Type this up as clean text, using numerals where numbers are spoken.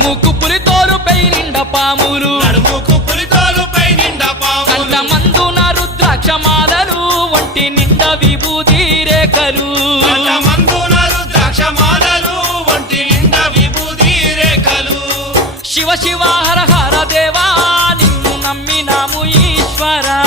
నడుముకు పులితోలుపై నిండా పాములు కంట మందున రుద్రాక్షమాలలు ఒంటి నిండా విభూతి రేఖలు శివ శివ హర హర దేవా నిన్ను నమ్మినాము ఈశ్వరా